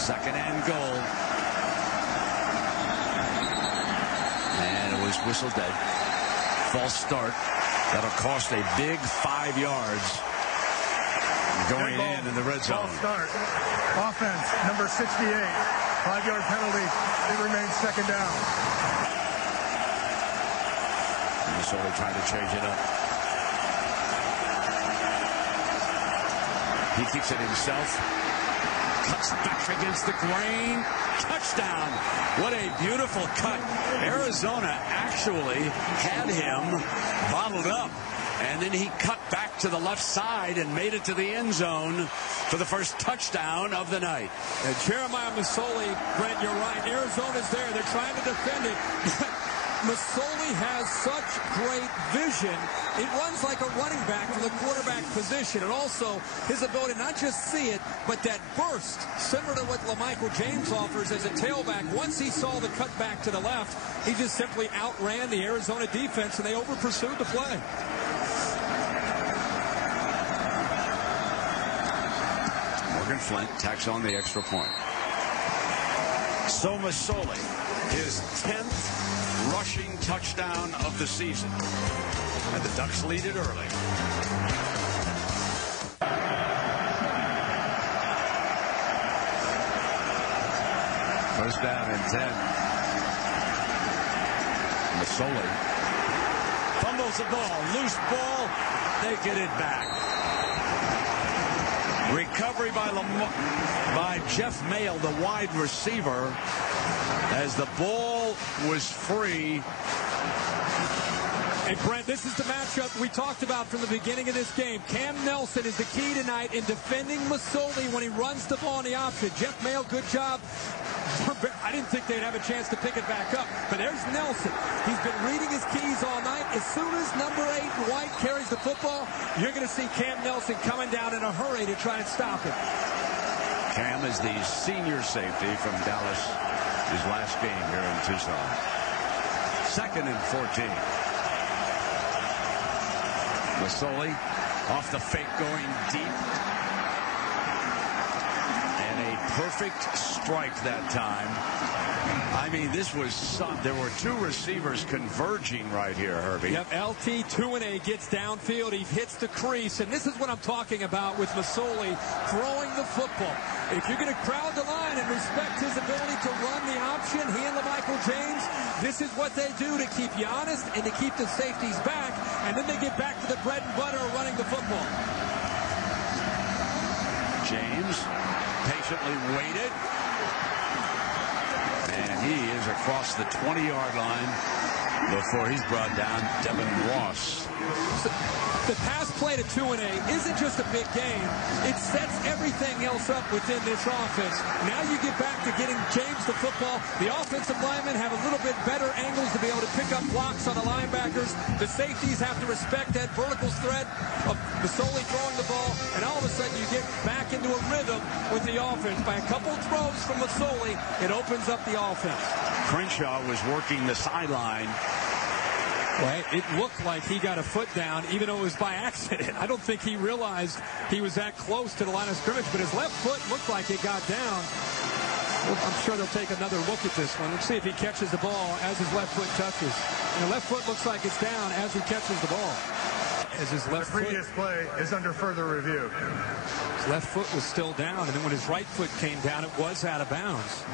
Second and goal. And it was whistled dead. False start. That'll cost a big 5 yards. Going in the red zone. False start. Offense, number 68. 5-yard penalty. It remains second down. Minnesota trying to change it up. He keeps it himself. Cuts back against the grain. Touchdown. What a beautiful cut. Arizona actually had him bottled up. And then he cut back to the left side and made it to the end zone for the first touchdown of the night. And Jeremiah Masoli, Brent, you're right. Arizona's there. They're trying to defend it. Masoli has such great vision. It runs like a running back from the quarterback position. And also his ability to not just see it, but that burst, similar to what LaMichael James offers as a tailback. Once he saw the cut back to the left, he just simply outran the Arizona defense, and they over-pursued the play. Morgan Flint tacks on the extra point. So Masoli, his 10th rushing touchdown of the season. And the Ducks lead it early. First down and 10. Masoli fumbles the ball. Loose ball. They get it back. Recovery by Jeff Mayle, the wide receiver, as the ball was free. And Brent, this is the matchup we talked about from the beginning of this game. Cam Nelson is the key tonight in defending Masoli when he runs the ball in the option. Jeff Mayle, good job. I didn't think they'd have a chance to pick it back up, but there's Nelson. He's been reading his keys all night. As soon as number 8, White, carries the football, you're going to see Cam Nelson coming down in a hurry to try and stop him. Cam is the senior safety from Dallas, his last game here in Tucson. Second and 14. Masoli off the fake going deep. And a perfect strike that time. I mean, this was there were two receivers converging right here, Herbie. Yep, LT 2-A gets downfield. He hits the crease. And this is what I'm talking about with Masoli throwing the football. If you're going to crowd the line and respect his ability to run the option, he and LaMichael James, this is what they do to keep you honest and to keep the safeties back. And then they get back to the bread and butter of running the football. James patiently waited. And he is across the 20-yard line before he's brought down. Devin Ross. The pass play to 2-A isn't just a big game. It sets everything else up within this offense. Now you get back to getting James the football. The offensive linemen have a little bit better angles to be able to pick up blocks on the linebackers. The safeties have to respect that vertical threat of Masoli throwing the ball. And all of a sudden you get back into a rhythm with the offense. By a couple throws from Masoli, it opens up the offense. Crenshaw was working the sideline. Well, it looked like he got a foot down, even though it was by accident. I don't think he realized he was that close to the line of scrimmage, but his left foot looked like it got down. Well, I'm sure they'll take another look at this one. Let's see if he catches the ball as his left foot touches. And the left foot looks like it's down as he catches the ball. As his left the previous play is under further review. His left foot was still down, and then when his right foot came down, it was out of bounds.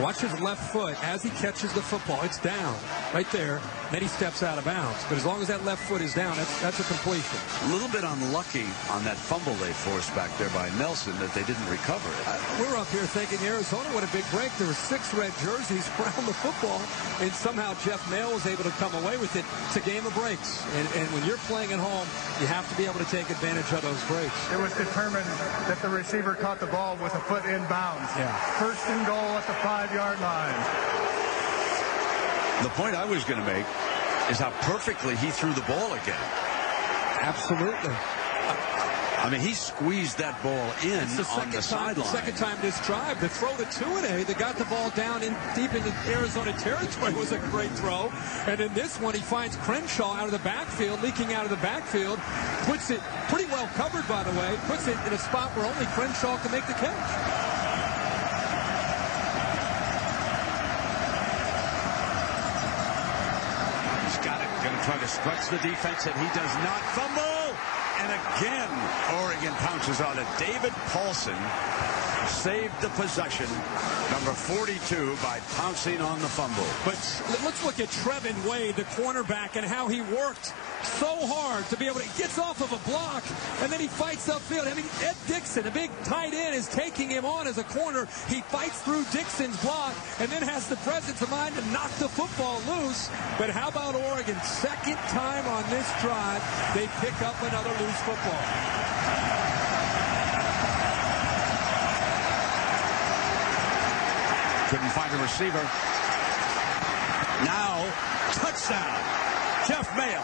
Watch his left foot as he catches the football. It's down right there. Then he steps out of bounds. But as long as that left foot is down, that's a completion. A little bit unlucky on that fumble they forced back there by Nelson that they didn't recover it. We're up here thinking Arizona, what a big break. There were 6 red jerseys around the football, and somehow Jeff Mayle was able to come away with it. It's a game of breaks. And when you're playing at home, you have to be able to take advantage of those breaks. It was determined that the receiver caught the ball with a foot in bounds. Yeah. First and goal at the 5-yard line. The point I was going to make is how perfectly he threw the ball again. Absolutely. I mean, he squeezed that ball in on the sideline. Second time this drive. The throw to 2-A that got the ball down in deep into Arizona territory was a great throw. And in this one, he finds Crenshaw out of the backfield, leaking out of the backfield. Puts it pretty well covered, by the way. Puts it in a spot where only Crenshaw can make the catch. Trying to stretch the defense, and he does not. Fumble! And again, Oregon pounces on it. David Paulson saved the possession, number 42, by pouncing on the fumble. But let's look at Trevin Wade, the cornerback, and how he worked so hard to be able to get off of a block, and then he fights upfield. I mean, Ed Dixon, a big tight end, is taking him on as a corner. He fights through Dixon's block and then has the presence of mind to knock the football loose. But how about Oregon? Second time on this drive, they pick up another loose football. Couldn't find a receiver. Now, touchdown. Jeff Mayo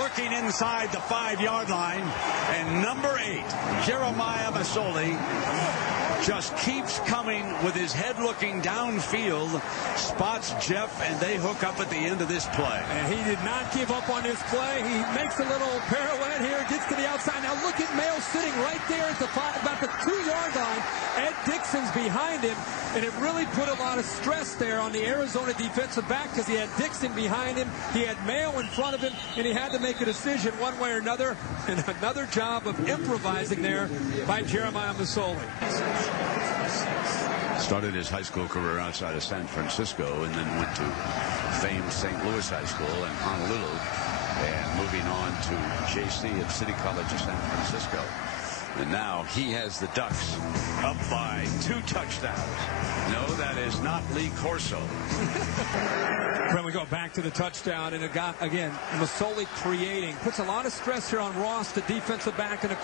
lurking inside the 5-yard line. And number 8, Jeremiah Masoli, just keeps coming with his head looking downfield, spots Jeff, and they hook up at the end of this play. And he did not give up on this play. He makes a little pirouette here, gets to the outside. Now look at Mayo sitting right there at the about the 2-yard line. Ed Dixon's behind him, and it really put a lot of stress there on the Arizona defensive back because he had Dixon behind him, he had Mayo in front of him, and he had to make a decision one way or another. And another job of improvising there by Jeremiah Masoli. Started his high school career outside of San Francisco and then went to famed St. Louis High School and Honolulu, and moving on to JC at City College of San Francisco. And now he has the Ducks up by 2 touchdowns. No, that is not Lee Corso. When we go back to the touchdown, and it got, again, Masoli creating. Puts a lot of stress here on Ross, the defensive back in the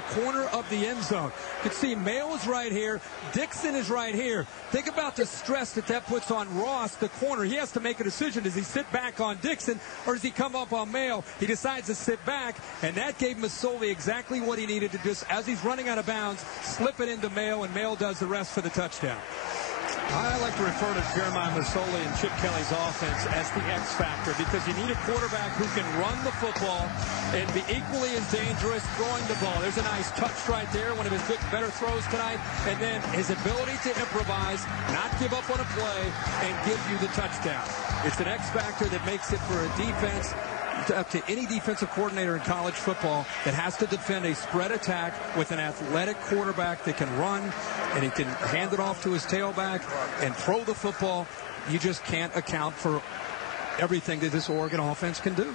corner of the end zone. You can see Mayo is right here. Dixon is right here. Think about the stress that puts on Ross, the corner. He has to make a decision. Does he sit back on Dixon, or does he come up on Mayo? He decides to sit back, and that gave Masoli exactly what he needed to just, as he's running out of bounds, slip it into Mayo, and Mayo does the rest for the touchdown. I like to refer to Jeremiah Masoli and Chip Kelly's offense as the X factor, because you need a quarterback who can run the football and be equally as dangerous throwing the ball. There's a nice touch right there, one of his better throws tonight, and then his ability to improvise, not give up on a play, and give you the touchdown. It's an X factor that makes it for a defense, up to any defensive coordinator in college football, that has to defend a spread attack with an athletic quarterback that can run, and he can hand it off to his tailback and throw the football. You just can't account for everything that this Oregon offense can do.